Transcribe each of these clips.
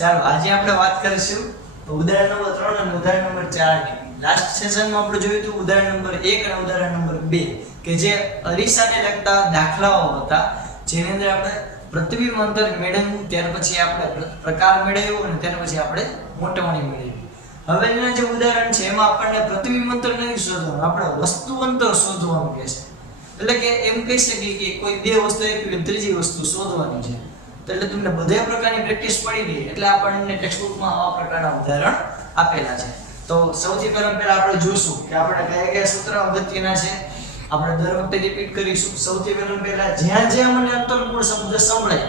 ચાલો આજે આપણે વાત કરીશું ઉદાહરણ નંબર 3 અને ઉદાહરણ નંબર 4 ની. લાસ્ટ સેશનમાં આપણે જોયું હતું ઉદાહરણ નંબર 1 અને ઉદાહરણ નંબર 2 કે જે અરીસાને લગતા દાખલાઓ હતા, જેની અંદર આપણે પ્રતિબિંબ અંતર મેળવ્યું, ત્યાર પછી આપણે પ્રકાર મેળવ્યો અને ત્યાર પછી આપણે મોટવણી મેળવી. હવે એના જે ઉદાહરણ છે એમાં આપણને પ્રતિબિંબ અંતર નહીં શોધવાનું, આપણે વસ્તુ અંતર શોધવાનું કહે છે. એટલે કે એમ કહી શકીએ કે કોઈ બે વસ્તુ આપી ત્રીજી વસ્તુ શોધવાની છે. એટલે તમને બધા પ્રકારની પ્રેક્ટિસ પડી ગઈ એટલે આપણને ટેક્સ્ટબુકમાં આવા પ્રકારના ઉદાહરણ આપેલા છે. તો સૌથી પહેલા આપણે જોશું કે આપણે કયા કયા સૂત્ર અગત્યના છે. આપણે દર વખતે રિપીટ કરીશું. સૌથી પહેલા જ્યાં જ્યાં મને અંતર્ગોળ શબ્દ સંભળાય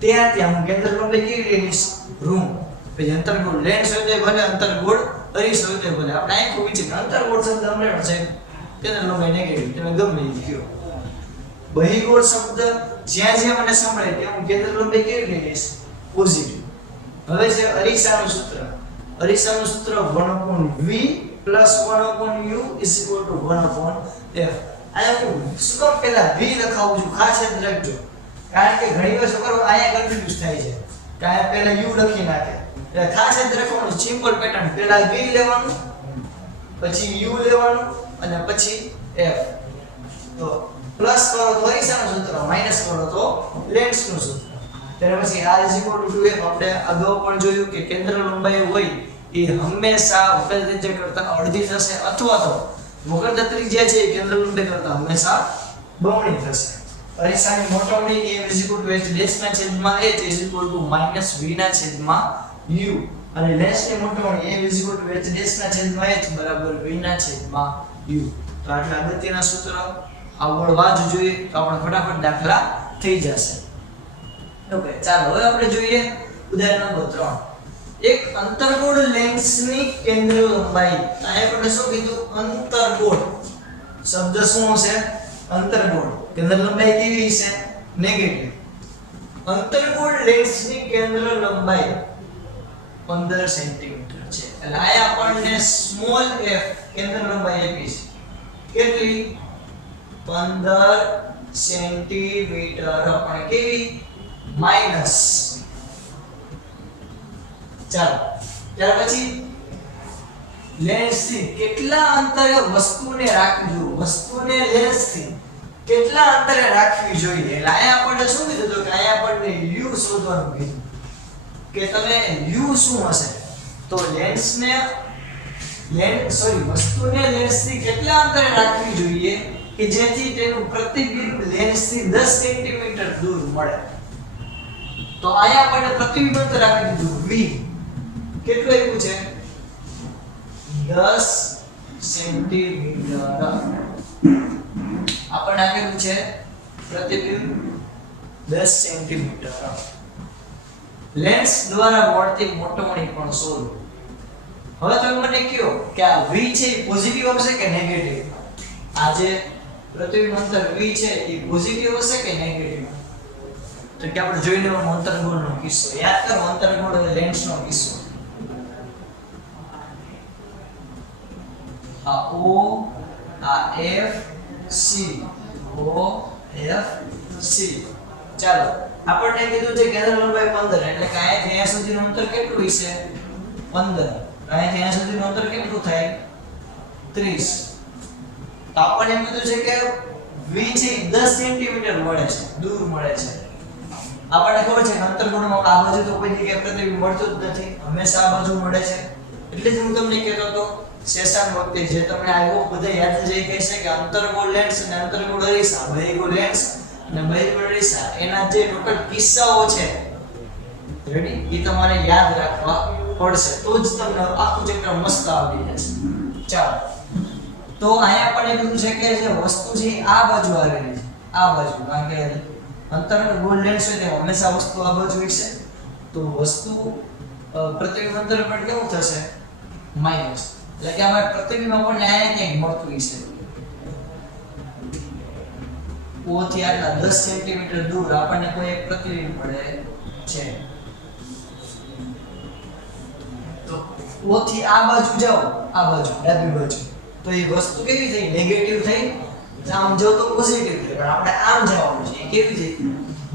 ત્યાં હું કેન્દ્ર લંબાઈ કેવી લઈશ? ઋણ. પછી અંતર્ગોળ લેન્સ હોય તો ભલે, અંતર્ગોળ અરીસ હોય તો ભલે. આપણે આખું વિચાર અંતર્ગોળ શબ્દ હમણાં છે કેન્દ્ર લંબાઈ નેગેટિવ, તમે ગમે એ કયો. બહિર્ગોળ શબ્દ જ્યાં જ્યાં મને સંભળાય ત્યાં હું કેન્દ્ર લંબાઈ કેવી લઈશ? પોઝિટિવ. હવે છે અરીસાનું સૂત્ર. અરીસાનું સૂત્ર 1/v + 1/u = 1/f. આ હું શું કામ પહેલા v લખાવું છું, ખાસ યાદ રાખજો. કારણ કે ઘણી વાર છોકરો આયા કન્ફ્યુઝ થાય છે કે આ પહેલા u લખી નાખે. એટલે ખાસ યાદ રાખવાનું સિમ્પલ પેટર્ન, પહેલા v લેવાનું, પછી u લેવાનું અને પછી f. તો પ્લસ કરો તો અરીસાનું સૂત્ર, માઈનસ કરો તો લેન્સનું સૂત્ર. ત્યાર પછી r = 2f. આપણે અગાઉ પણ જોયું કે કેન્દ્ર લંબાઈ હોય એ હંમેશા વક્ર ત્રિજ્યા કરતા અડધી થશે, અથવા તો વક્ર ત્રિજ્યા છે એ કેન્દ્ર લંબાઈ કરતા હંમેશા બમણી થશે. અરીસાની મોટવણી m h - v/u અને લેન્સની મોટવણી m h/v/u. તો આટલા અગત્યના સૂત્ર આવડવા જ જોઈએ, તો આપણે ફટાફટ દાખલા થઈ જશે. ઓકે, ચાલો હવે આપણે જોઈએ ઉદાહરણ નંબર 3. એક અંતર્ગોળ લેન્સની કેન્દ્ર લંબાઈ. અહીંયા આપણે શું કીધું? અંતર્ગોળ શબ્દ શું છે? અંતર્ગોળ. કેન્દ્ર લંબાઈ કેવી છે? નેગેટિવ. અંતર્ગોળ લેન્સની કેન્દ્ર લંબાઈ 15 સેન્ટીમીટર છે. એટલે અહીંયા આપણને સ્મોલ f કેન્દ્ર લંબાઈ આપી છે. કેટલી? 15 સેન્ટીમીટર. આપણે કેવી? માઈનસ. ચાલો, ત્યાર પછી લેન્સથી કેટલા અંતરે વસ્તુને રાખવી જોઈએ? વસ્તુને લેન્સથી કેટલા અંતરે રાખવી જોઈએ? એટલે અહીંયા આપણને શું કીધું હતું કે અહીંયા આપણને u શોધવાનું કીધું કે તમે u શું હશે? તો વસ્તુને લેન્સથી કેટલા અંતરે રાખવી જોઈએ કે જેથી તેનું પ્રતિબિંબ લેન્સથી 10 સેન્ટીમીટર દૂર મળે? તો અહીંયા આપણને પ્રતિબિંબ અંતર આપી દીધું v. કેટલું આપ્યું છે? 10 સેન્ટીમીટર. આપણને આપેલું છે પ્રતિબિંબ 10 સેન્ટીમીટર. લેન્સ દ્વારા મળતી મોટવણી પણ શોધો. હવે તમે મને કહો કે આ v છે એ પોઝિટિવ હશે કે નેગેટિવ? આ જે પ્રતિબિંબ અંતર v છે એ પોઝિટિવ હશે કે નેગેટિવ? તો કે આપણે જોઈ લેવાનું અંતર્ગોળનો કિસ્સો. યાદ કરો, અંતર્ગોળ એટલે લેન્સનો કિસ્સો. આ O, આ F, C, O, F, C. ચાલો, આપણને કીધું છે કેન્દ્ર લંબાઈ 15, એટલે કે અહીંયાથી અહીંયા સુધીનું અંતર કેટલું હશે? 15. અહીંયાથી અહીંયા સુધીનું અંતર કેટલું થાય? 30. તો આપણને એમ કીધું છે કે v છે 10 સેન્ટીમીટર મળે છે, દૂર મળે છે. આપણને ખબર છે કે અંતર્ગોળમાં આ બાજુ તો કોઈ જગ્યાએ પ્રતિબિંબ મળતું જ નથી, હંમેશા આ બાજુ મળે છે. એટલે જ હું તમને કહેતો હતો સેશન વખતે, જે તમને આવ્યો બધા યાદ જ કહેશે કે અંતર્ગોળ લેન્સ અને અંતર્ગોળ અરીસા, બહિર્ગોળ લેન્સ અને બહિર્ગોળ અરીસા, એના જે ટોટલ કિસ્સાઓ છે રેડી, એ તમારે યાદ રાખવા પડશે, તો જ તમને આખું ચેપ્ટર મસ્ત આવડી જશે. ચાલો, તો અહીંયા પણ એવું છે કે જે વસ્તુ છે આ બાજુ આવેલી છે, આ બાજુ, કારણ કે અંતર્ગોળ લેન્સ હોય તે હંમેશા વસ્તુ આ બાજુ હોય છે. તો વસ્તુ પ્રતિબિંબ અંતર પર કેવું થશે? માઈનસ. એટલે કે આમાં પ્રતિબિંબ આપણને અહીંયા ક્યાંક મળતું હશે. O થી આટલા 10 સેન્ટીમીટર દૂર આપણને કોઈ એક પ્રતિબિંબ મળે છે. તો O થી આ બાજુ જાઓ, આ બાજુ ડાબી બાજુ, તો એ વસ્તુ કેવી થઈ? નેગેટિવ થઈ. આમ જો તો પોઝિટિવ થઈ, પણ આપણે આમ જવાનું છે, એ કેવી થઈ?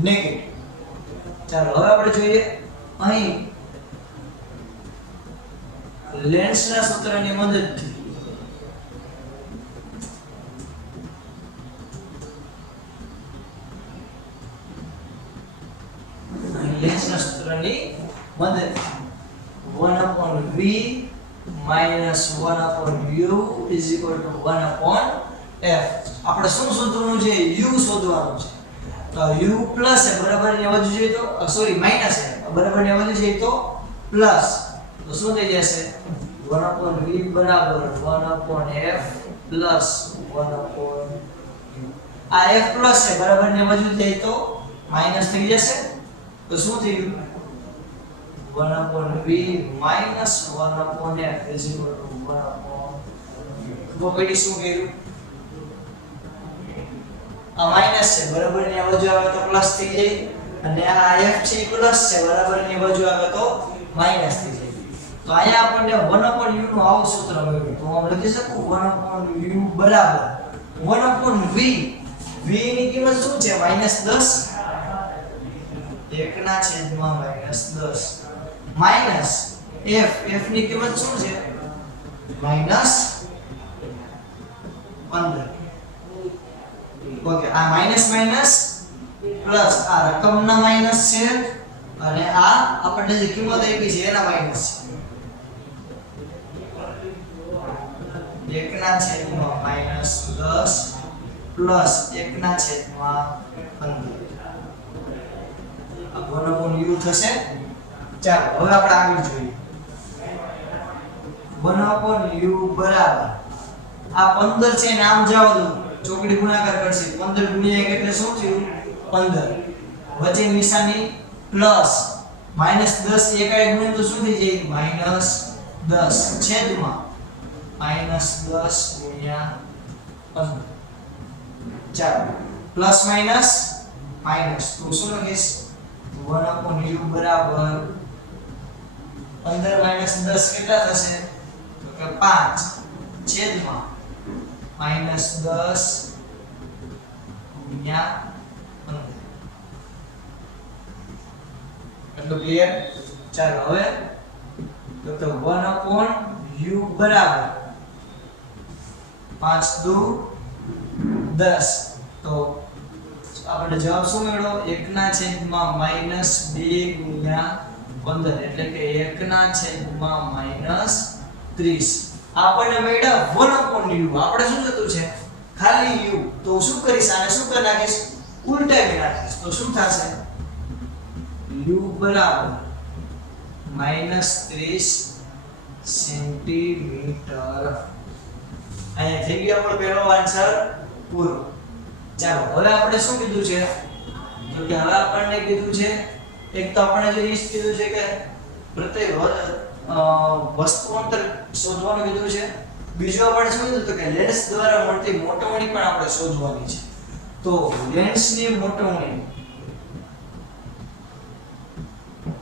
નેગેટિવ. ચાલો હવે આપણે જોઈએ અહીં લેન્સના સૂત્રની મદદથી લેન્સના સૂત્રની મદદથી 1/v minus 1/u is equal to 1/f. આપણે શું શોધવાનું છે? u શોધવાનું છે. તો u પ્લસ છે બરાબર ની બાજુ જોઈએ તો સોરી માઈનસ છે બરાબર ની બાજુ જોઈએ તો પ્લસ. તો શું થઈ જશે? 1/v બરાબર 1/f પ્લસ 1/u. આ f પ્લસ છે બરાબર ની બાજુ જાય તો માઈનસ થઈ જશે. તો શું થયું? 1/v minus 1/f is equal to 1/u. તો પછી શું કર્યું? આ માઈનસ છે બરાબર ની બાજુ આવે તો પ્લસ થઈ જાય અને આ f છે પ્લસ છે બરાબર ની બાજુ આવે તો માઈનસ થઈ જાય. તો અહીંયા આપણને 1/u નું આવું સૂત્ર મળ્યું. તો હું લખી શકું 1/u બરાબર 1/v. v ની કિંમત શું છે? -10 1 ના છેદમાં -10 માઈનસ f ની કિંમત શું છે? -15. ઓકે આ માઈનસ માઈનસ પ્લસ આ રકમના માઈનસ છે અને આ આપણને જે કિંમત આપી છે એના માઈનસ છે. 1 ના છેદમાં -10 પ્લસ 1 ના છેદમાં 15 આ 1/u થશે. ચાલો હવે આપણે આગળ જોઈએ. 1/u બરાબર આ 15 છે ને આમ જવા દો ચોકડી ગુણાકાર કરશે 15 ગુણ્યા 1 એટલે શું થયું? 15. વચ્ચે નિશાની પ્લસ -10 એકાએ ગુણે તો શું થઈ જાય? -10 છેદમાં -10 ગુણ્યા 15. ચાલો પ્લસ માઈનસ માઈનસ તો શું લખીશ? 1/u બરાબર 15 -10 કેટલા થશે? તો કે 5 છેદમાં -10 ગુણ્યા 15. એટલું ક્લિયર? ચાલો હવે તો 1/u બરાબર 5 દુ 10. તો આપણે જવાબ શું મેળવો? 1 ના છેદમાં -2 ગુણ્યા 15 એટલે કે 1 ના છેદમાં -30. આપણને મળ્યા 1/u. આપણે શું થતું છે? ખાલી u. તો શું કરીશ? આને શું કરી નાખીશ? ઉલટાવી નાખીશ. તો શું થશે? u બરાબર -30 સેન્ટીમીટર. અહીંયા થઈ ગયો આપણો પહેલો આન્સર પૂરો. ચાલો હવે આપણે શું કીધું છે? તો કે હવે આપણને કીધું છે એક તો આપણે જે રીત કીધું છે કે પ્રત્યેક વસ્તુ અંતર શોધવાનું કીધું છે. બીજું આપણે શું કીધું? તો કે લેન્સ દ્વારા મળતી મોટવણી પણ આપણે શોધવાની છે. તો લેન્સની મોટવણી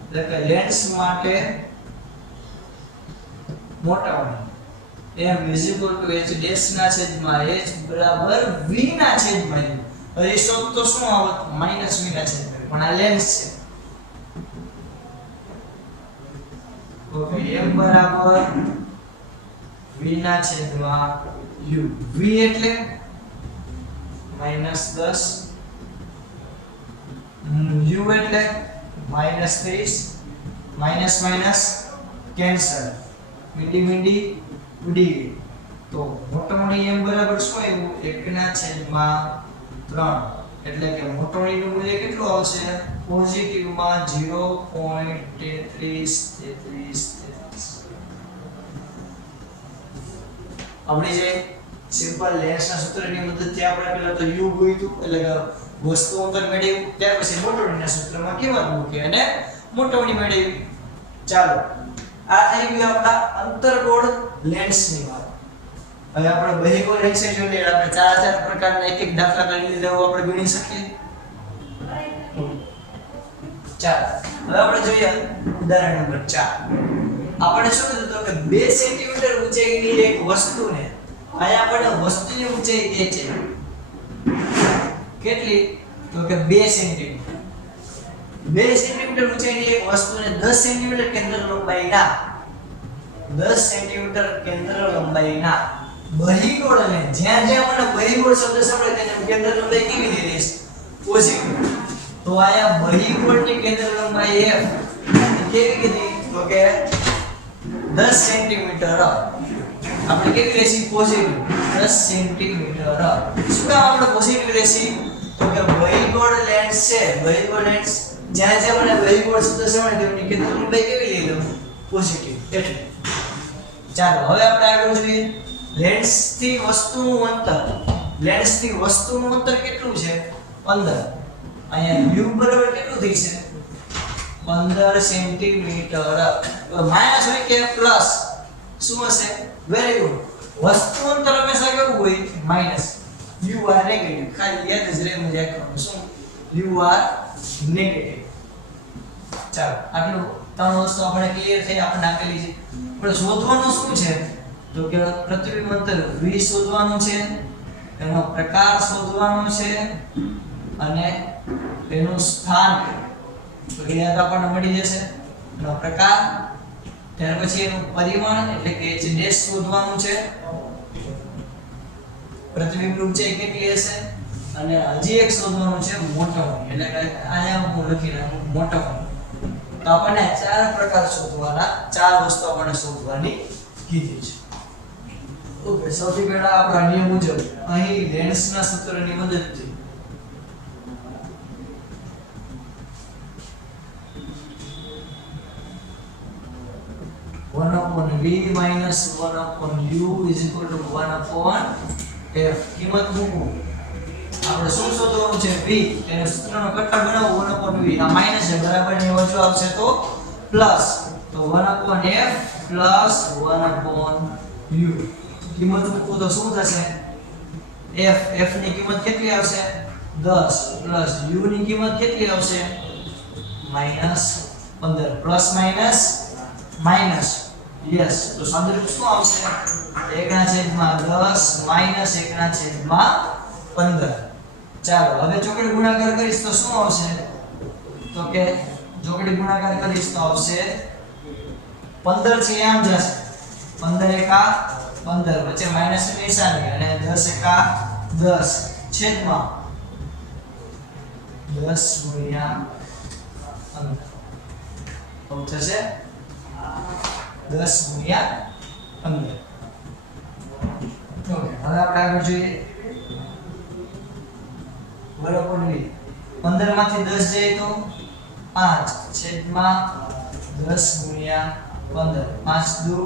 એટલે કે લેન્સ માટે મોટવણી m = h ડેશ ના છેદમાં h બરાબર v ના છેદમાં u. હવે શોધ તો શું આવત? -v ના છેદમાં પણ આ લેન્સ છે. ઓકે m બરાબર v ના છેદમાં u. v એટલે -10 u એટલે -30 માઈનસ માઈનસ કેન્સલ મીંડી મીંડી ઉડી ગઈ. તો મોટવણી m બરાબર શું આવ્યું? 1 ના છેદમાં 3 એટલે કે મોટવણીનું મૂલ્ય કેટલું આવશે? પોઝિટિવમાં 0.33. આપણી જે સિમ્પલ લેન્સના સૂત્રની મદદથી આપણે પહેલા તો u ગોઈતું એટલે કે વસ્તુ અંતર મેળવ્યું, ત્યાર પછી મોટવણીના સૂત્રમાં કેવા મૂકી અને મોટવણી મેળવી. ચાલો આ થઈ ગયું આપણા અંતર્ગોળ લેન્સની વાત. હવે આપણે બહિર્ગોળ લેન્સ જોઈએ આપણે ચાર પ્રકારના એક એક દાખલા કરી લીધા આપણે ગણી શકીએ. ચાલો હવે આપણે જોઈએ ઉદાહરણ નંબર 4. આપણે શું કીધું તો કે 2 સેન્ટીમીટર ઊંચાઈની એક વસ્તુને અહીંયા આપણે વસ્તુની ઊંચાઈ એ છે કેટલી? તો કે 2 સેન્ટીમીટર. 2 સેન્ટીમીટર ઊંચાઈની એક વસ્તુને 10 સેન્ટીમીટર કેન્દ્ર લંબાઈના 10 સેન્ટીમીટર કેન્દ્ર લંબાઈના બહિર્ગોળ અને જ્યાં જ્યાં મને બહિર્ગોળ શબ્દ સાંભળે તેને કેન્દ્ર લંબાઈ કેવી લીધી છે? પોઝિટિવ. તો આયા બહિર્ગોળની કેન્દ્ર લંબાઈ f કેવી કીધી? તો કે 10 સેન્ટીમીટર. આપણે કેવી લેશી? Positive 10 centimetre. શું કામ આપણે પોઝિટિવ લેશી? તો કે બહિર્ગોળ લેન્સ છે, બહિર્ગોળ લેન્સ જ્યાં જ્યાં મને બહિર્ગોળ શબ્દ સાંભળે તેમની કેન્દ્ર લંબાઈ કેવી લઈ લો? પોઝિટિવ. એટલે ચાલો હવે આપણે આગળ જોઈએ. લેન્સ થી વસ્તુનું અંતર, લેન્સ થી વસ્તુનું અંતર કેટલું છે? 15. અહીંયા u બરાબર કેટલું થઈ છે? 15 સેન્ટીમીટર. માઈનસ હોય કે પ્લસ? શું હશે? Very good. વસ્તુ અંતર હંમેશા કેવું હોય? માઈનસ. u are negative. ખાલી યાદ જ રહે મજા કરવાનું. શું? u are negative. ચાલો આટલું ત્રણ વસ્તુ આપણે ક્લિયર થઈ, આપણે આપેલી છે. પણ શોધવાનું શું છે? તો કે પ્રતિબિંબ અંતર v શોધવાનું છે, એનો પ્રકાર શોધવાનો છે અને એનું સ્થાન તો કે યાદ આપણને મળી જશે. એનો પ્રકાર, ત્યાર પછી એનું પરિમાણ એટલે કે h ડેશ શોધવાનું છે, પ્રતિબિંબ ઊંચાઈ કેટલી હશે અને હજી એક શોધવાનું છે મોટપણ, એટલે કે આયા હું લખી નાખું મોટપણ. તો આપણને ચાર પ્રકાર શોધવાના, ચાર વસ્તુ આપણને શોધવાની કીધી છે. ઓકે, સૌથી પહેલા આપણા નિયમ મુજબ અહીં લેન્સના સૂત્રની મદદથી v minus 1/u is equal to 1/f. કિંમત મૂકવું. આપણે શું શોધવાનું છે? v. તેને સૂત્રનો કટ્ટા બનાવો 1/v. આ માઈનસ છે, બરાબર ની બાજુ આવશે તો પ્લસ. તો 1/f પ્લસ 1/u. કિંમત મૂકવું તો શું થશે? f ની કિંમત કેટલી આવશે? 10 પ્લસ u ની કિંમત કેટલી આવશે? -15. Plus minus minus. યસ. તો સાદુરૂપ શું આવશે? 1/10 માઈનસ 1/15. ચાલો હવે ચોકડી ગુણાકાર કરીશ તો શું આવશે? તો કે ચોકડી ગુણાકાર કરીશ તો આવશે 15 છે આમ જશે, 15 એકા 15 વચ્ચે માઈનસ ની નિશાની અને 10 એકા 10 છેદમાં 10 ગુણ્યા 15 તો થશે 10 ગુણ્યા 15. ઓકે, હવે આપણે આગળ જોઈએ. બરાબર ને 15 માંથી 10 જાય તો 5 છેદમાં 10 ગુણ્યા 15. 5 દુ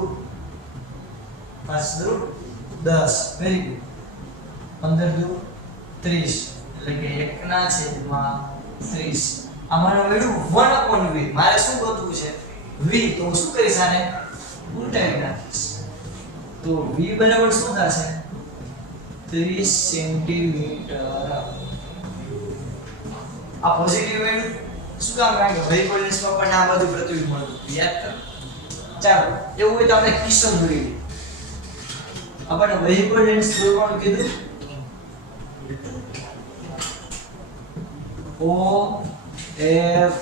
10. Very good. 15 દુ 30 એટલે કે 1/30. આમાં મળ્યું 1/v. મારે શું ગોતવું છે? v. તો હું શું કરીશ? આને ઉલટાવી નાખીશ. તો v બરાબર શું થશે? 30 સેન્ટીમીટર. આ પોઝિટિવ વેલ્યુ શું કામ? કારણ કે બહિર્ગોળ લેન્સમાં પણ આ બધું પ્રતિબિંબ મળતું. યાદ કર. ચાલો એવું હોય તો આપણે કિસ્સો જોઈએ. આપણે બહિર્ગોળ લેન્સ જોવાનું કીધું. O F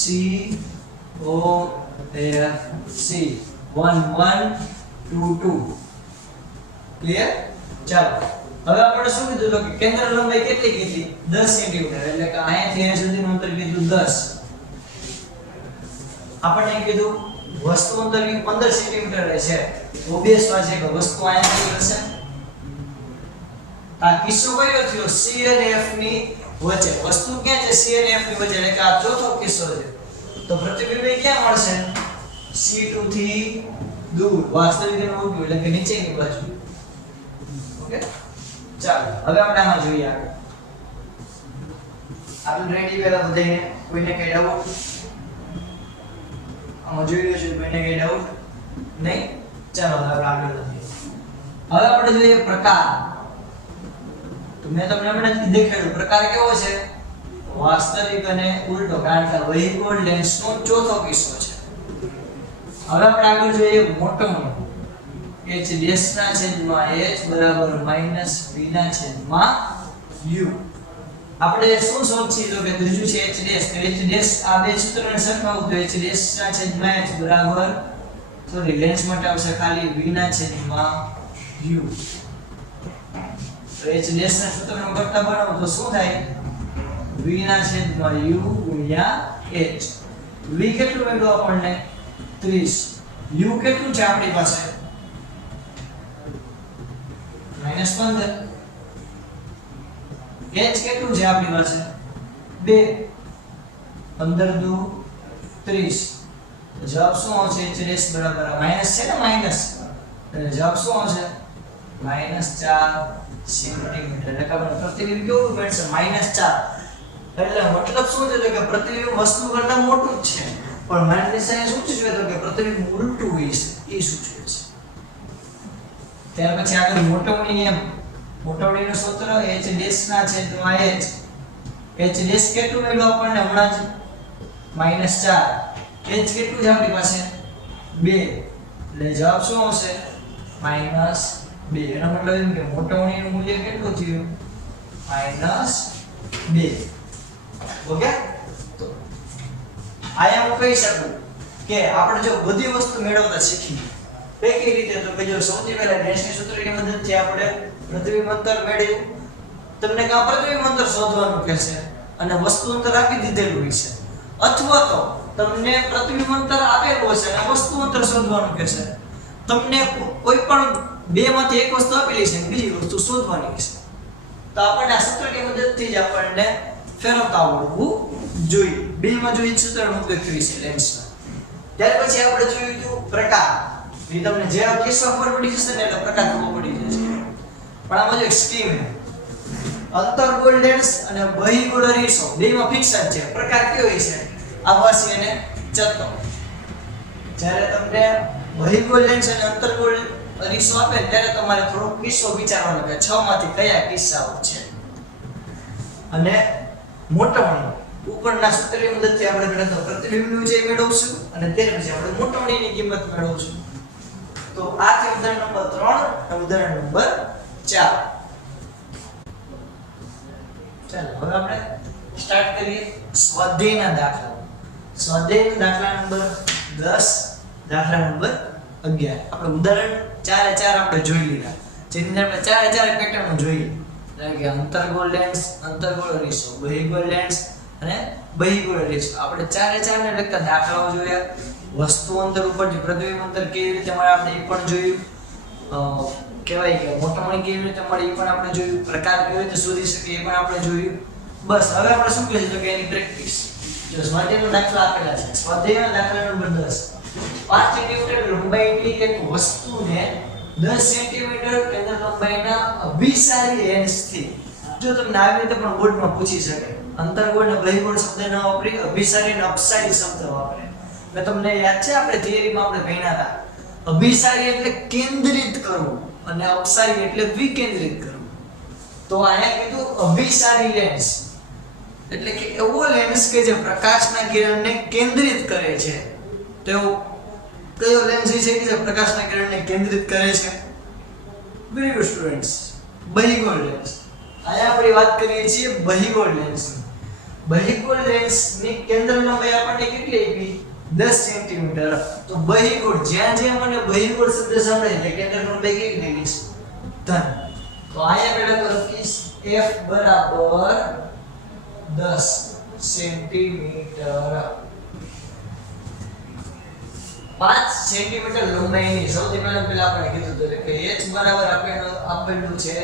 C O F C 1 1 2 2. Clear? ચાલો હવે આપણે શું કીધું? તો કે કેન્દ્ર લંબાઈ કેટલી કીધી? 10 સેન્ટીમીટર. એટલે કે અહીંયાથી અહીં સુધીનું અંતર કીધું 10. આપણે કીધું વસ્તુ અંતર 15 સેન્ટીમીટર છે. ઓબવિયસ વાત છે કે વસ્તુ અહીંયાથી હશે. આ કિસ્સો કયો થયો? C અને F ની વચ્ચે. વસ્તુ ક્યાં છે? C અને F ની વચ્ચે. એટલે કે આ ચોથો કિસ્સો છે. તો પ્રતિબિંબ ક્યાં મળશે? C2 થી દૂર, વાસ્તવિક એનું ઉલટું એટલે કે નીચેની બાજુ. ઓકે, ચાલો હવે આપણે આમાં જોઈએ આગળ. આપણે રેડી પહેલા બધાને કોઈને કઈ ડાઉટ? આમાં જોઈ રહ્યો છે કોઈને કઈ ડાઉટ નહીં? ચાલો હવે આગળ વધીએ. હવે આપણે જોઈએ પ્રકાર. તો મેં તમને હમણાં દેખાડ્યું પ્રકાર કેવો છે? વાસ્તવિક અને ઉલટો, કારણ કે બહિર્ગોળ લેન્સનો ચોથો કિસ્સો છે. હવે આપણે આગળ જોઈએ મોટપણ. h ડેશ ના છેદમાં h બરાબર માઈનસ v ના છેદમાં u. આપણે શું શોધીએ? તો કે ત્રીજું છે h ડેશ. તો h ડેશ આ બે સૂત્રને સરખાવું તો h ડેશ ના છેદમાં h બરાબર સોરી લેન્સ માટે આવશે ખાલી v ના છેદમાં u. તો h ડેશ ના સૂત્રનો કરતા બનાવો તો શું થાય? v ના છેદમાં u ગુણ્યા h. v કેટલું મળ્યું આપણને? 30. u કેટલું છે આપણી પાસે? -15. h કેટલું છે આપણી પાસે? 2. 15 દુ 30. તો જવાબ શું આવશે? h ડેશ બરાબર માઈનસ છે ને માઈનસ, એટલે જવાબ શું આવશે? -4 સેન્ટીમીટર. એટલે કે આપણે પ્રતિબિંબ કેવું મળશે? -4. એટલે મતલબ શું છે કે પ્રતિબિંબ વસ્તુ કરતા મોટું જ છે, પણ મારી નિશાની શું સૂચવે તો કે પ્રતિબિંબ ઉલટું હોય છે એ સૂચવે છે. ત્યાર પછી આગળ મોટવણી નિયમ. મોટવણીનું સૂત્ર h ડેશ ના છેદમાં h. h ડેશ કેટલું મળ્યું આપણને હમણાં જ? -4. h કેટલું છે આપણી પાસે? 2. એટલે જવાબ શું આવશે? -2. એનો મતલબ એમ કે મોટવણીનું મૂલ્ય કેટલું થયું? -2. ઓકે? તો આયા હું કહી શકું કે આપણે જો બધી વસ્તુ મેળવતા શીખી કઈ રીતે, તો કે જો સૌથી પહેલા ડેશની સૂત્રની મદદથી આપણે પ્રતિબિંબ અંતર મેળવ્યું. તમને કાં પ્રતિબિંબ અંતર શોધવાનું કહેશે અને વસ્તુ અંતર આપી દીધેલું હોય છે, અથવા તો તમને પ્રતિબિંબ અંતર આપેલું હશે અને વસ્તુ અંતર શોધવાનું કહેશે. તમને કોઈ પણ બે માંથી એક વસ્તુ આપેલી છે, બીજી વસ્તુ શોધવાની છે, તો આપણને આ સૂત્રની મદદથી જ આપણને ફેરવતા આવડવું જોઈએ. બે માં જો સૂત્રનો ઉપયોગ કરી છે લેન્સના. ત્યાર પછી આપણે જોયું હતું પ્રકાર. એ તમને જે કિસ્સો ખબર પડી જશે ને એટલે પ્રકાર ખબર પડી જશે. પણ આમાં જો એક સ્કીમ છે. અંતર્ગોળ લેન્સ અને બહિર્ગોળ અરીસો બેમાં ફિક્સ જ છે. પ્રકાર કયો છે? આભાસી અને ચત્તો. જ્યારે તમને બહિર્ગોળ લેન્સ અને અંતર્ગોળ અરીસો આપે ત્યારે તમારે થોડો કિસ્સો વિચારવાનો કે 6 માંથી કયા કિસ્સાઓ છે. અને મોટવણી ઉપરના સૂત્રની મદદથી આપણે ગણતરી પ્રતિબિંબનું જે મેળવશું અને ત્યાર પછી આપણે મોટવણીની કિંમત મેળવશું. તો આ છે ઉદાહરણ નંબર 3 અને ઉદાહરણ નંબર 4. ચાલો હવે આપણે સ્ટાર્ટ કરીએ સ્વાધ્યાયના દાખલા. સ્વાધ્યાયના દાખલા નંબર 10, દાખલા નંબર 11. આપણે ઉદાહરણ 4 એ 4 આપણે જોઈ લીધા. જેની અંદર આપણે 4 એ 4 પેટર્ન જોઈએ. એટલે કે અંતર્ગોળ લેન્સ, અંતર્ગોળ અરીસો, બહિર્ગોળ લેન્સ અને બહિર્ગોળ અરીસો. આપણે 4 એ 4 ને લગતા દાખલાઓ જોયા. વસ્તુ અંતર ઉપરથી પ્રતિબિંબ અંતર કેવી રીતે મળે આપણે એ પણ જોયું. કહેવાય કે મોટવણી કેવી રીતે મળે એ પણ આપણે જોયું. પ્રકાર કેવી રીતે શોધી શકીએ એ પણ આપણે જોયું. બસ હવે આપણે શું કરીશું તો કે એની પ્રેક્ટિસ. જો સ્વાધ્યાયનો દાખલા આપેલા છે. સ્વાધ્યાયના દાખલા નંબર 10. 5 સેન્ટીમીટર લંબાઈની એક વસ્તુને 10 સેન્ટીમીટર કેન્દ્ર લંબાઈના અભિસારી લેન્સથી, જો તમને આવી રીતે પણ બોર્ડમાં પૂછી શકે, અંતર્ગોળ અને બહિર્ગોળ શબ્દ ન વાપરી અભિસારી અને અપસારી શબ્દ વાપરે. મેં તમને યાદ છે આપણે થિયરીમાં આપણે ભણ્યા હતા. અભિસારી એટલે કેન્દ્રિત કરવું અને અપસારી એટલે વિકેન્દ્રિત કરવું. તો અહીંયા કીધું અભિસારી લેન્સ એટલે કે એવો લેન્સ કે જે પ્રકાશના કિરણને કેન્દ્રિત કરે છે. તો કયો લેન્સ છે કે જે પ્રકાશના કિરણને કેન્દ્રિત કરે છે? વેરી ગુડ સ્ટુડન્ટ્સ, બહિર્ગોળ લેન્સ. અહીંયા આપણે વાત કરીએ છીએ બહિર્ગોળ લેન્સની. બહિર્ગોળ લેન્સની કેન્દ્ર લંબાઈ આપણને કેટલી આપી? 10 સેન્ટીમીટર. તો બહિર્ગોળ જ્યાં જ્યાં મને બહિર્ગોળ શબ્દ સાંભળે એટલે કેન્દ્ર લંબાઈ કેટલી લીધી? ધન. તો અહીંયા પેલા તો લખીશ f બરાબર 10 સેન્ટીમીટર. 5 સેન્ટીમીટર લંબાઈની સૌથી પહેલા આપણે કીધું હતું કે h બરાબર આપેલું છે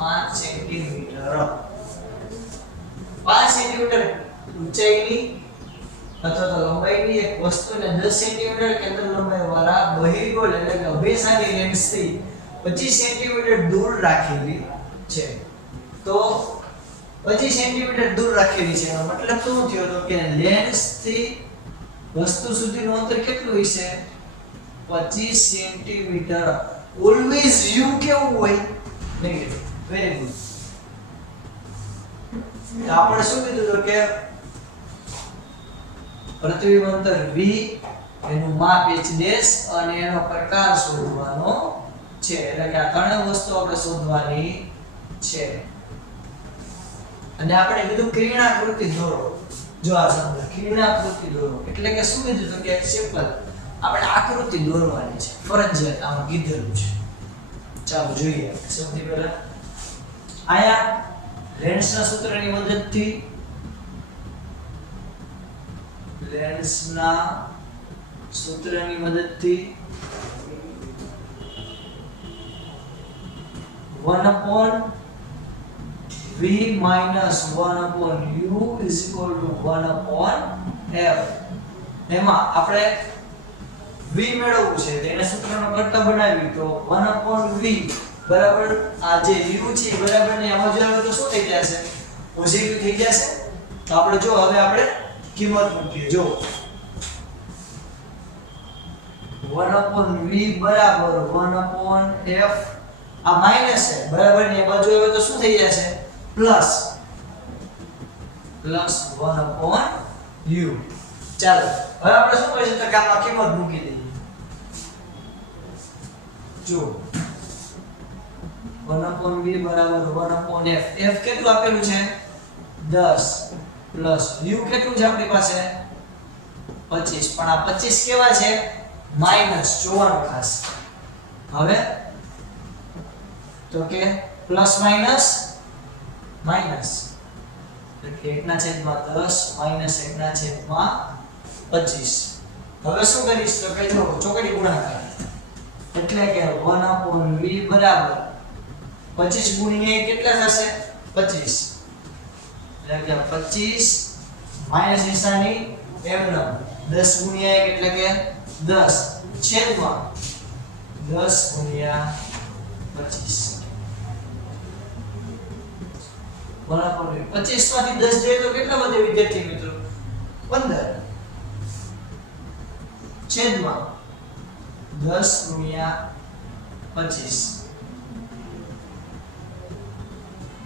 5 સેન્ટીમીટર. 5 સેન્ટીમીટર ઊંચાઈની અથવા તો લંબાઈની એક વસ્તુને 10 સેન્ટીમીટર કેન્દ્ર લંબાઈ વાળા બહિર્ગોળ એટલે કે અભિસારી લેન્સથી 25 સેન્ટીમીટર દૂર રાખેલી છે. તો 25 સેન્ટીમીટર દૂર રાખેલી છે એનો મતલબ શું થયો તો કે લેન્સથી વસ્તુ સુધીનું અંતર કેટલું હશે? 25 સેન્ટીમીટર. ઓલવેઝ u કેવું હોય? નેગેટિવ. Very good. આપણે શું કીધું તો કે પ્રતિબિંબ અંતર v, એનું માપ h ડેશ અને એનો પ્રકાર શોધવાનો છે. એટલે કે આ ત્રણ વસ્તુ આપણે શોધવાની છે. અને આપણે કીધું કિરણાકૃતિ દોરો. જો આ શબ્દ કિરણાકૃતિ દોરો એટલે કે શું કીધું તો કે સિમ્પલ આપણે આકૃતિ દોરવાની છે, ફરજિયાત આમાં કીધેલું છે. ચાલો જોઈએ. સૌથી પહેલા આયા લેન્સના સૂત્રની મદદથી one upon v minus 1 upon u is equal to 1 upon f. એમાં આપણે v મેળવવું છે તેના સૂત્રનો કરતા બનાવી તો 1 upon v બરાબર આ જે u છે બરાબર ને આમાં જો આવે તો શું થઈ જશે? પોઝિટિવ થઈ જશે. તો આપણે જો હવે આપણે કિંમત મૂકીએ. જો 1 upon v બરાબર 1 upon f આ માઈનસ છે બરાબર ને બાજુ આવે તો શું થઈ જશે? Plus 1 upon u. ચાલો હવે આપણે શું કરીશું તો કે આમાં કિંમત મૂકી દઈએ. જો 1 upon v બરાબર 1 upon f. f કેટલું આપેલું છે? 10 પ્લસ u કેટલું છે આપણી પાસે? 25. પણ આ 25 કેવા છે? માઈનસ જોવાનું ખાસ. હવે તો કે પ્લસ માઈનસ માઈનસ એટલે 1/10 માઈનસ 1/25. હવે શું કરીશ તો કે જો ચોકડી ગુણાકાર એટલે કે 1 upon v બરાબર 25 ગુણ્યા કેટલા થશે? 25. એટલે કે 25 માઈનસ નિશાની એમનો 10 ગુણ્યા 1 એટલે કે 10 છેદમાં 10 ગુણ્યા 25. 1 upon v 25 માંથી 10 જાય તો કેટલા વધે વિદ્યાર્થી મિત્રો? 15 છેદમાં 10 ગુણ્યા 25.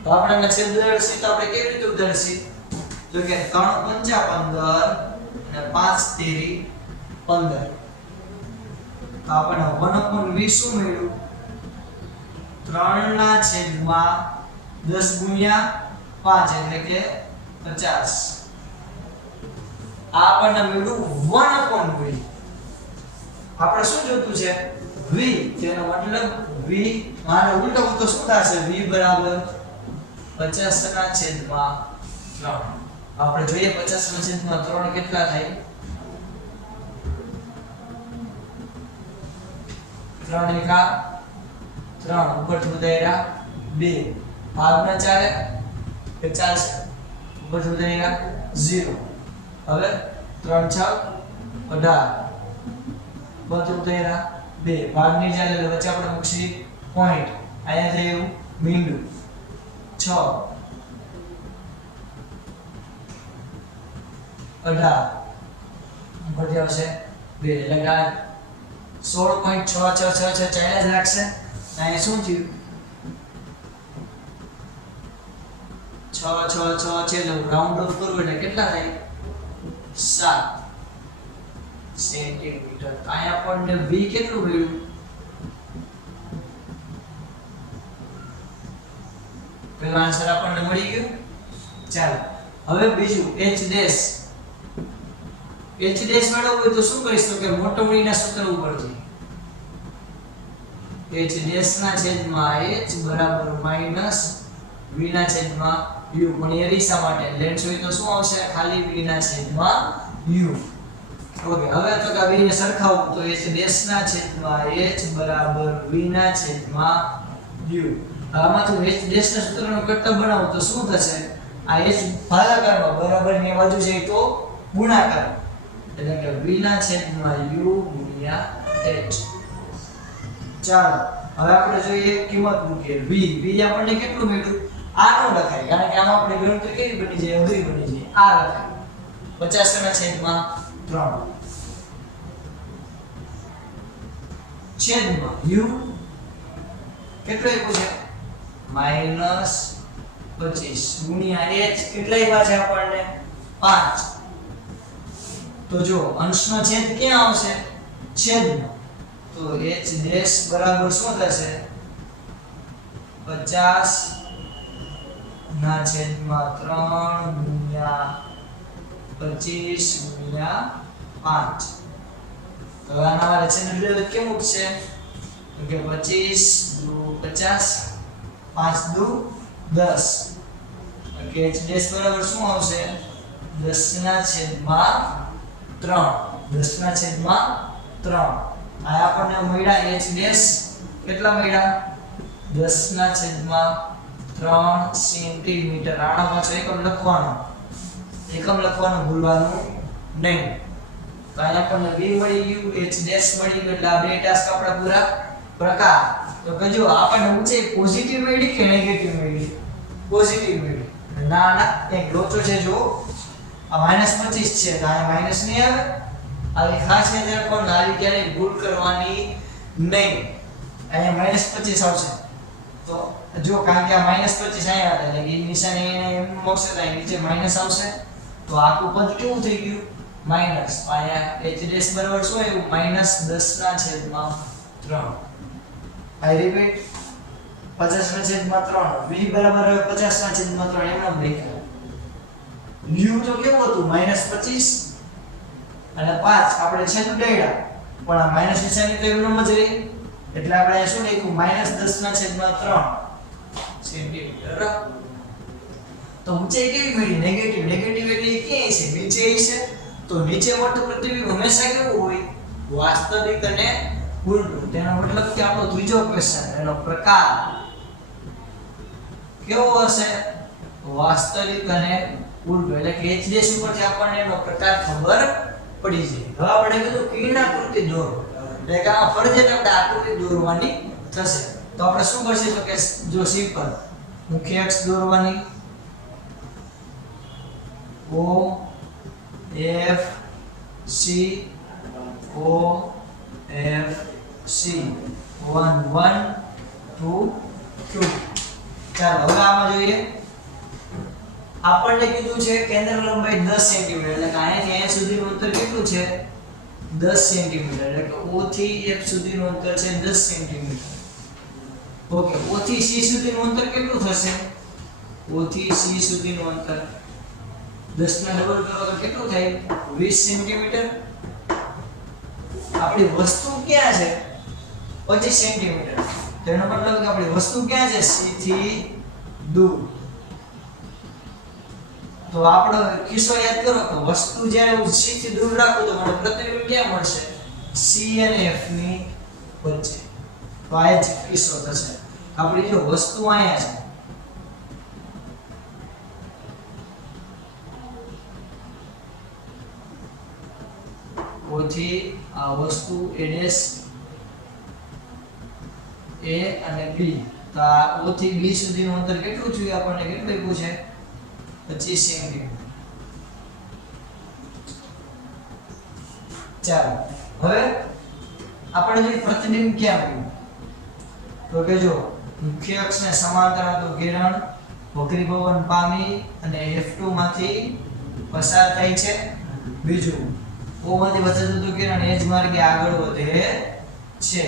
તો આપણે છેદ ઉડાડશી તો આપણે કેવી રીતે ઉડાડશી? તો કે 3 પંચા 15 અને 5 તેરી 15. તો આપણે 1 upon v શું મળ્યું? 3 ના છેદમાં 10 ગુણ્યા 5 એટલે કે 50. આ આપણને મળ્યું 1 upon v. આપણે શું જોતું છે? v. તેનો મતલબ v આને ઉલટાવું તો શું થશે? v બરાબર 50 ના છેદમાં 3. આપણે જોઈએ 50 ના છેદમાં 3 કેટલા થાય? 3 એકા 3 ઉપરથી ઉતાર્યા 2 ભાગ ના ચાલે કે ચાલશે? ઉપરથી ઉતાર્યા 0. હવે 3 6 18 બધું ઉતાર્યા 2 ભાગ ની ચાલે એટલે વચ્ચે આપણે મૂકશી પોઈન્ટ. અહીંયા થયું મીંડું 6 18 ઉપરથી આવશે 2 એટલે કે 16.666 ચાલ્યા જ રાખશે. અહીંયા શું થયું? 6 6 6 છે એટલે રાઉન્ડ ઓફ કરવું એટલે કેટલા થાય? 7 સેન્ટીમીટર. અહીંયા આપણને v કેટલું મળ્યું? પેલો આન્સર આપણને મળી ગયો. ચાલો હવે બીજું h ડેશ. h ડેશ મેળવવું હોય તો શું કરીશ તો કે મોટવણીના સૂત્ર ઉપરથી h ડેશ ના છેદમાં h બરાબર માઈનસ v ના છેદમાં u. પણ એ રીસા માટે લેન્સ હોય તો શું આવશે? ખાલી v ના છેદમાં u. ઓકે હવે તો કે v ને સરખાવું તો h ડેશ ના છેદમાં h બરાબર v ના છેદમાં u. આમાં તો h ડેશ ના સૂત્રનો કરતા બનાવું તો શું થશે? આ h ભાગાકારમાં બરાબર ની બાજુ જાય તો ગુણાકાર એટલે કે v ના છેદમાં u ગુણ્યા h. ચાલો હવે આપણે જોઈએ કિંમત મૂકીએ. v આપણને કેટલું મળ્યું? આ નો લખાય કારણ કે આમાં આપણે ગણતરી કેવી બની જાય? અઘરી બની જાય. આ લખાય 50 ના છેદમાં 3 છેદમાં u કેટલું આપ્યું છે? માઈનસ 25 ગુણ્યા h કેટલા આપ્યા છે આપણને? 5. તો જો અંશનો છેદ ક્યાં આવશે? છેદમાં. તો h ડેશ બરાબર શું થશે? 50 ના છેદમાં 3 ગુણ્યા 25 ગુણ્યા 5. હવે આના મારે છેદ કેવું છે કે 25 દુ 50 5 દુ 10 કે h ડેશ બરાબર શું આવશે 10 ના છેદમાં 3 10 ના છેદમાં 3 આ આપણને મળ્યા h ડેશ કેટલા મળ્યા 10 ના છેદમાં 3 સેન્ટીમીટર. આનો પાછો એકમ લખવાનું ભૂલવાનું નહીં. તો અહીંયા આપણને v મળી ગયું h ડેશ મળી ગયું એટલે આ બે ટાસ્ક આપણા પૂરા પ્રકાર. તો કજો આપણને ઊંચાઈ પોઝિટિવ મળી કે નેગેટિવ મળી? પોઝિટિવ મળી. ના ના એક લોચો છે જો આ -25 છે તો અહીંયા માઈનસ નહીં આવે. આવી ખાસ યાદ રાખવાનું આવી ક્યારેય ભૂલ કરવાની નહીં. અહીંયા -25 આવશે તો જો કારણ કે આ -25 અહીંયા હતા એટલે એ નિશાની એમ મોક્ષ થાય નીચે માઈનસ આવશે તો આખું પદ કેવું થઈ ગયું માઈનસ. અહીંયા h ડેશ બરાબર શું આવ્યું -10 ના છેદમાં 3. આઈ રિપીટ 50 ના છેદમાં 3 v બરાબર 50 ના છેદમાં 3 એમ નામ લખ્યું. u તો કેવું હતું -25 અને 5 આપણે છેદ ઉડાડ્યા પણ આ માઈનસ નિશાની તો એમનો જ રહી એટલે આપણે શું લખ્યું -10 ના છેદમાં 3 સેન્ટીમીટર. તો ઊંચાઈ કેવી મળી નેગેટિવ. નેગેટિવ એટલે ક્યાં છે નીચે છે. તો નીચે મળતું પ્રતિબિંબ હંમેશા કેવું હોય વાસ્તવિક અને ઉલટું. તેનો મતલબ કે આપણો ત્રીજો ક્વેશ્ચન એનો પ્રકાર કેવો હશે વાસ્તવિક અને ઉલટું. એટલે કે h ડેશ ઉપરથી આપણને એનો પ્રકાર ખબર પડી જાય. હવે આપણે કીધું કિરણાકૃતિ દોરો એટલે કે આ ફરજિયાત આપણે આકૃતિ દોરવાની થશે. તો આપણે શું કરશું તો કે જો સિમ્પલ મુખ્ય અક્ષ દોરવાની O F C O F C 1 1 2 2. ચાલો હવે આમાં જોઈએ. આપણને કીધું છે કેન્દ્ર લંબાઈ 10 સેન્ટીમીટર એટલે કે અહીંયાથી અહીંયા સુધીનું અંતર કેટલું છે 10 સેન્ટીમીટર. એટલે કે O થી F સુધીનું અંતર છે 10 સેન્ટીમીટર. ઓકે O થી C સુધીનું અંતર કેટલું થશે? O થી C સુધીનું અંતર 10 ના ડબલ કરો તો કેટલું થાય 20 સેન્ટીમીટર. આપણી વસ્તુ ક્યાં છે 25 સેન્ટીમીટર. તેનો મતલબ કે આપણી વસ્તુ ક્યાં છે C થી દૂર. તો આપણો કિસ્સો યાદ કરો તો વસ્તુ જ્યારે હું C થી દૂર રાખું તો મને પ્રતિબિંબ ક્યાં મળશે C અને F ની વચ્ચે. તો આ જ કિસ્સો થશે. આપણી જો વસ્તુ અહીંયા છે O થી આ વસ્તુ A ડેશ A અને B. તો આ O થી B સુધીનું અંતર કેટલું જોઈએ આપણને કેટલું આપ્યું છે 25 સેન્ટીમીટર. ચાલો હવે આપણે જે પ્રતિબિંબ ક્યાં આવ્યું તો કે જો મુખ્ય અક્ષને સમાંતર હતું કિરણ વક્રીભવન પામી અને F2 માંથી પસાર થાય છે. બીજું O માંથી વધતું હતું કિરણ એ જ માર્ગે આગળ વધે છે.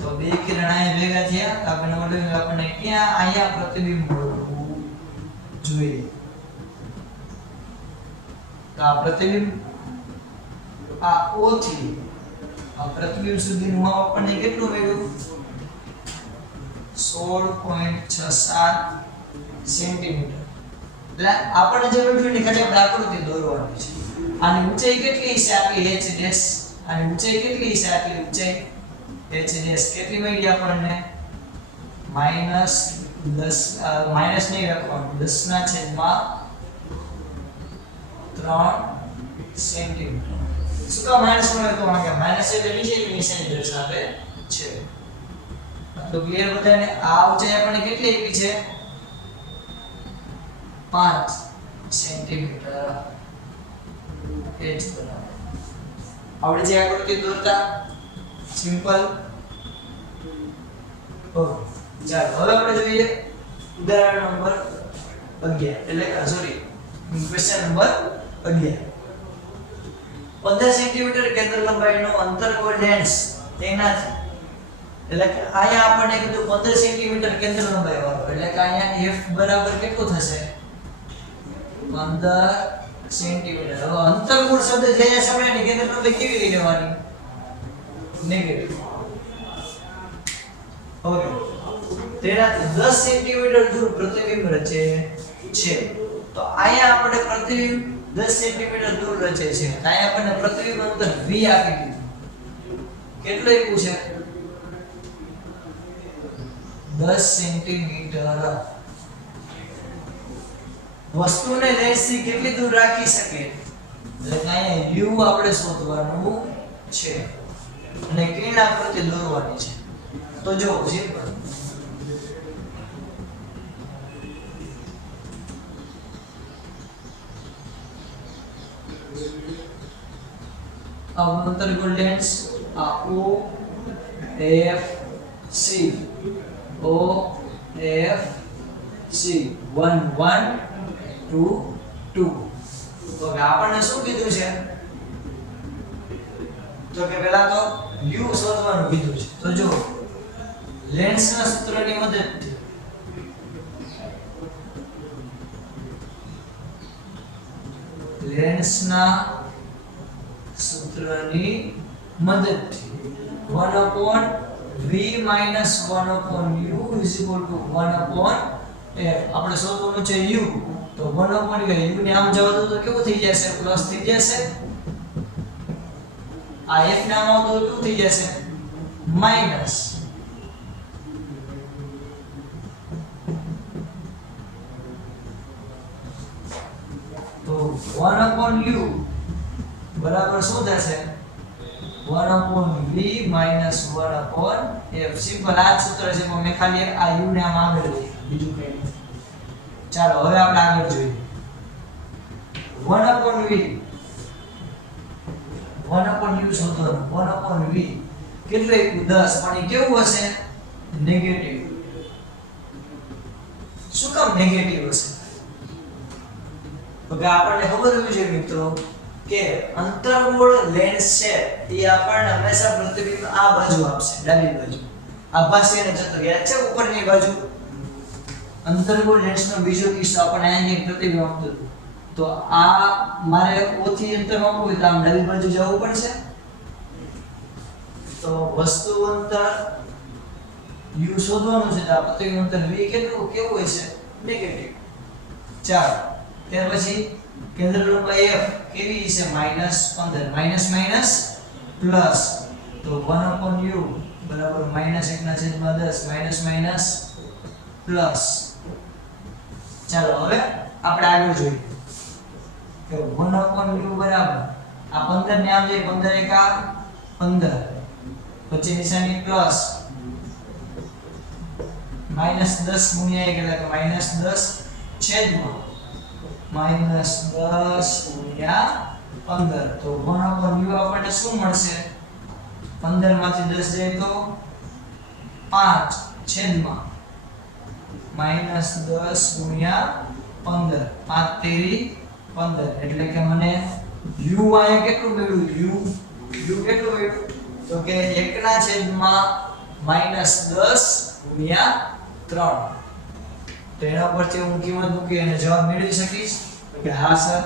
તો બે કિરણ અહીંયા ભેગા થયા આપણને મળ્યું કે આપણને ક્યાં અહીંયા પ્રતિબિંબ મળવું જોઈએ. તો આ પ્રતિબિંબ આ O થી આ પ્રતિબિંબ સુધીનું માપ આપણને કેટલું મળ્યું 16.67 સેન્ટીમીટર. એટલે આપણને જે મળ્યું ને ખાલી આપણે આકૃતિ દોરવાની છે. આની ઊંચાઈ કેટલી છે આપણી h ડેશ. આની ઊંચાઈ કેટલી છે આપણી ઊંચાઈ h ડેશ કેટલી મળી આપણને -10 માઈનસ નહીં રાખવાનું 10 ના છેદમાં 3 સેન્ટીમીટર. શું કામ માઈનસ મળે તો કે માઈનસ એટલે નીચેની નિશાની દર્શાવે છે. તો ક્લિયર બધાને આ ઊંચાઈ આપણને કેટલી આપી છે 5 સેન્ટીમીટર. h બરાબર આપણે જે આકૃતિ દોરતા સિમ્પલ. ચાલો હવે આપણે જોઈએ ઉદાહરણ નંબર 11 એટલે સોરી ક્વેશ્ચન નંબર 11. 15 સેન્ટીમીટર કેન્દ્ર લંબાઈનો અંતર્ગોળ લેન્સ તેનાથી એટલે કે અહીંયા આપણને કીધું 15 સેન્ટીમીટર કેન્દ્ર લંબાઈ વાળો એટલે કે અહીંયા f બરાબર કેટલું થશે 15 સેન્ટીમીટર. હવે અંતર્ગોળ શબ્દ જે સમયની કેન્દ્ર લંબાઈ કેવી રીતે લેવાની નેગેટિવ. ઓકે, તેનાથી 10 સેન્ટીમીટર દૂર પ્રતિબિંબ રચે છે. તો અહીંયા આપણે પ્રતિબિંબ 10 સેન્ટીમીટર દૂર રચે છે. અહીંયા આપણને પ્રતિબિંબ અંતર v આપી દીધું. કેટલું આપ્યું છે? 10 સેન્ટીમીટર. વસ્તુને લેન્સથી કેટલી દૂર રાખી શકે? એટલે અહીંયા u આપણે શોધવાનું છે અને કિરણાકૃતિ દોરવાની છે. તો જો સિમ્પલ, અંતર્ગોળ લેન્સ આ O F C O F C 1 1 2 2. તો આપણને શું કીધું છે? તો કે પહેલા તો u શોધવાનું કીધું છે. તો જો લેન્સના સૂત્રની મદદથી one upon v minus 1 upon u is equal to 1 upon f. આપણે શોધવાનું છે u. તો 1 upon u ને આમ જવા દો તો કેવું થઈ જશે? પ્લસ થઈ જશે. આ f ને આમ આવતો તો કેવું થઈ જશે? માઈનસ. તો 1 upon u બરાબર શું થશે? 1 upon v minus 1 upon f. Simple આ જ સૂત્ર છે, પણ મેં ખાલી આ u ને આમ આગળ લઈ, બીજું કંઈ નહીં. ચાલો હવે આપણે આગળ જોઈએ. 1 upon v 1 upon u શોધવાનું. 1 upon v કેટલું આવ્યું? 10. પણ એ કેવું હશે? નેગેટિવ. શું કામ નેગેટિવ હશે? તો કે આપણને ખબર હોવી જોઈએ મિત્રો કે અંતર્ગોળ લેન્સ છે એ આપણને હંમેશા પ્રતિબિંબ આ બાજુ આપશે, ડાબી બાજુ. આભાસી અને ચતુર યાદ છે ઉપરની બાજુ. અંતર્ગોળ લેન્સનો બીજો કિસ્સો આપણને અહીંયા પ્રતિબિંબ આપતું. તો આ મારે O થી અંતર માપવું હોય તો આમ ડાબી બાજુ જવું પડશે. તો વસ્તુ અંતર u શોધવાનું છે. તો આ પ્રતિબિંબ અંતર v કેટલું કેવું હોય છે? નેગેટિવ. ચાલો ત્યાર પછી કેન્દ્ર લંબાઈ f કેવી છે? -15. Minus minus plus. તો 1 upon u બરાબર -1/10 માઈનસ માઈનસ પ્લસ. ચાલો હવે આપણે આગળ જોઈએ કે 1 upon u બરાબર આ 15 ને આમ જાય 15 એકા 15 પછી નિશાની પ્લસ -10 ગુણ્યા 1 એટલે કે -10 છેદમાં -10 ગુણ્યા 15. તો 1 upon u આપણને શું મળશે? 15 માંથી 10 જાય તો 5 છેદમાં -10 ગુણ્યા 15. 5 તેરી 15 એટલે કે મને u અહીંયા કેટલું મળ્યું? u કેટલું મળ્યું? તો કે 1 ના છેદમાં -10 ગુણ્યા 3. તો એના પરથી હું કિંમત મૂકી અને જવાબ મેળવી શકીશ કે હા સર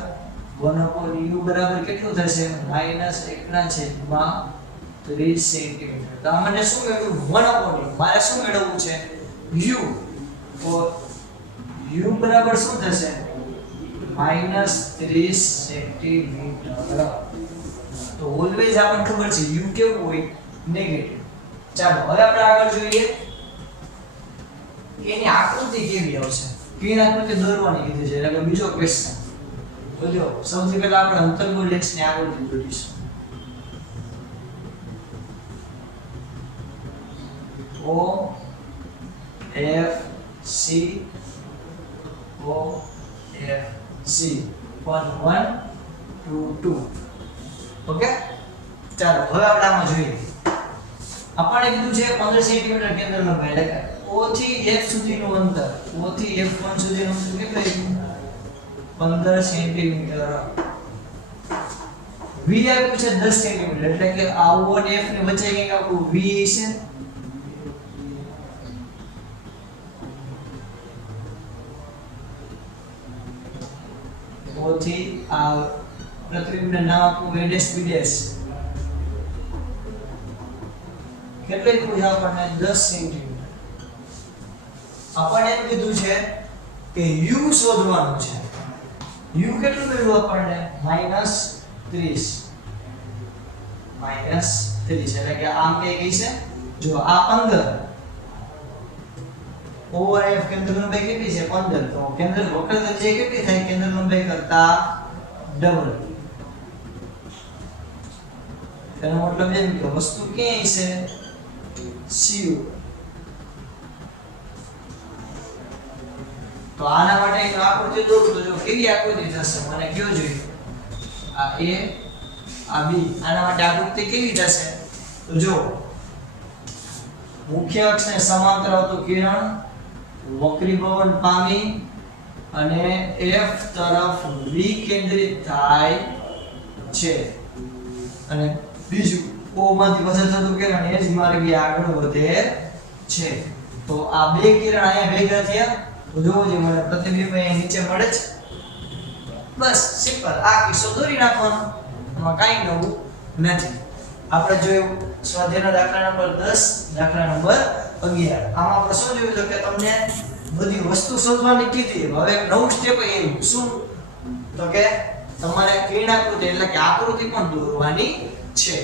1 upon u બરાબર કેટલું થશે? -1/30 સેન્ટીમીટર. તો મને શું મેળવ્યું? 1 upon u. મારે શું મેળવવું છે? u. તો u બરાબર શું થશે? -30 સેન્ટીમીટર. તો ઓલવેઝ આપણને ખબર છે u કેવું હોય? નેગેટિવ. ચાલો હવે આપણે આગળ જોઈએ એની આકૃતિ કેવી આવશે. કિરણાકૃતિ દોરવાની કીધી છે એટલે બીજો ક્વેશ્ચન. તો જો સૌથી પહેલા આપણે અંતર્ગોળ લેન્સની આકૃતિ દોરીશું. O F C O F C 1 1 2 2. Okay, ચાલો હવે આપણે આમાં જોઈએ. આપણે કીધું છે 15 સેન્ટીમીટર કેન્દ્ર લંબાઈ એટલે કે O થી F સુધીનું અંતર. O થી F1 સુધીનું અંતર કેટલું? 15 સેન્ટીમીટર. V આપ્યું છે 10 સેન્ટીમીટર એટલે કે આ O અને F ની વચ્ચે કંઈક આપણું V છે. O થી આ પ્રતિબિંબને નામ આપવું a' b'. કેટલી પૂછ્યું આપણને 10 સેન્ટીમીટર. આપણને એમ કીધું છે કે u શોધવાનું છે. u કેટલું મળ્યું આપણને -30 એટલે કે આમ કઈ ગઈ છે જો આ 15 OF કેન્દ્ર લંબાઈ કેટલી છે 15 તો કેન્દ્ર વક્ર ત્રિજ્યા કેટલી થાય કેન્દ્ર લંબાઈ કરતા ડબલ. તેનો મતલબ એમ કે વસ્તુ ક્યાં છે CU. તો આના માટે એક આકૃતિ દોરું તો જો કેવી આકૃતિ થશે મને કયો જોઈએ આ A આ B આના માટે આકૃતિ કેવી થશે તો જો મુખ્ય અક્ષને સમાંતર આવતું કિરણ વક્રીભવન પામી અને F તરફ વિકેન્દ્રિત થાય છે અને બીજું O માંથી પસાર થતું કિરણ એ જ માર્ગે આગળ વધે છે. તો આ બે કિરણ અહીંયા ભેગા થયા તો જોવો જે મને પ્રતિબિંબ અહીંયા નીચે મળે છે. બસ સિમ્પલ આ કિસ્સો દોરી નાખવાનો, એમાં કાંઈ નવું નથી. આપણે જોયું સ્વાધ્યાયનો દાખલા નંબર 10 દાખલા નંબર 11. આમાં આપણે શું જોયું તો કે તમને બધી વસ્તુ શોધવાની કીધી. હવે એક નવું સ્ટેપ આવ્યું શું તો કે તમારે કિરણાકૃતિ એટલે કે આકૃતિ પણ દોરવાની છે.